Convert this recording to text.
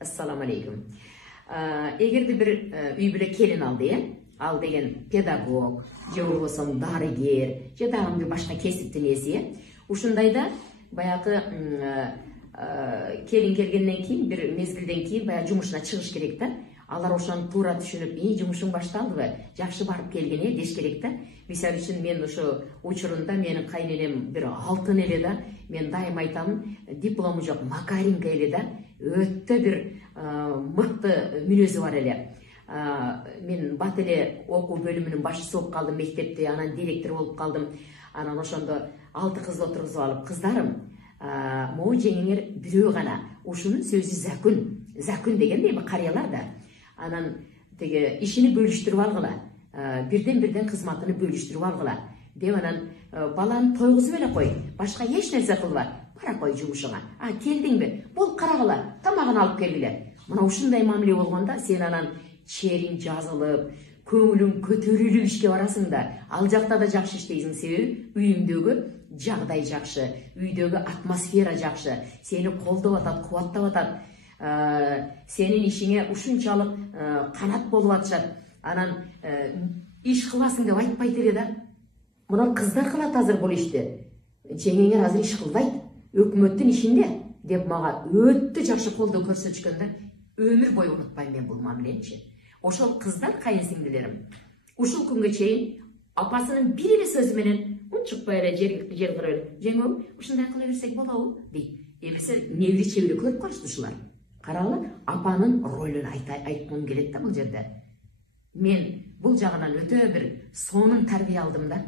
Assalamu alaikum. Эгерде bir үй бүлө келин алды, ал деген педагог, же болбосо дарыгер, же дагы бир башка кесиптин ээси, ушундайда баягы келин келгенден кийин бир мезгилден кийин баягы жумушуна чыгыш керек да. Алар ошону туура түшүнүп, жумушуң башталдыбы, жакшы барып келген деш керек да. Мисалы үчүн мен ошо учурунда менин кайненем бир алтын эле да, мен дайым айтам, диплому жок макаринка эле да, өтө бир мыкты мүнөзү бар эле. Мен бат эле окуу бөлүмүнүн башчысы болуп калдым мектепте, анан директор болуп калдым. Анан ошондо 6 кызды отургузуп алып, кыздарым, могу жеңиңер бирөө гана. Ушунун сөзү закун. Закун деген эми карыялар да. Анан теге ишини бөлүштүрүп алгыла. Бирден кызматыны бөлүштүрүп алгыла. Деп анан баланы тойгузуп эле кой. Башка эч нерсе кылба. Бара кой жумушуңа. Келдиңби? Бул карагыла, тамагын алып келгиле. Мына ушундай мамиле болгондо сен анан чериң жазылып, көңүлүң көтөрүлүп ишке барасың да. Ал жакта да жакшы иштейсиң, себеби үйүңдөгү жагдай жакшы, үйдөгү атмосфера жакшы, сени колдоп атат, кубаттап атат. Сенин ишиңе ушунчалык канат болуп атышат. Анан иш кыласың деп айтпайт эле да. Мына кыздар кылат азыр бул ишти. Жеңеңер азыр иш кылбайт, өкмөттүн ишинде деп мага өтө жакшы колдоо көрсөтүшкөндө, өмүр бою унутпайм мен бул мамилени. Ошол кыздар, кайынсиңдилерим, ушул күнгө чейин апасынын бир эле сөзү менен унчукпай эле жер кырып эле, жеңем, ушундай кыла берсек болобу дейт. Эмесе небири чебири көрүп калышты ушулар. Карагыла, апанын ролун айткым келет да бул жерде. Мен бул жагынан өтө бир сонун тарбия алдым да.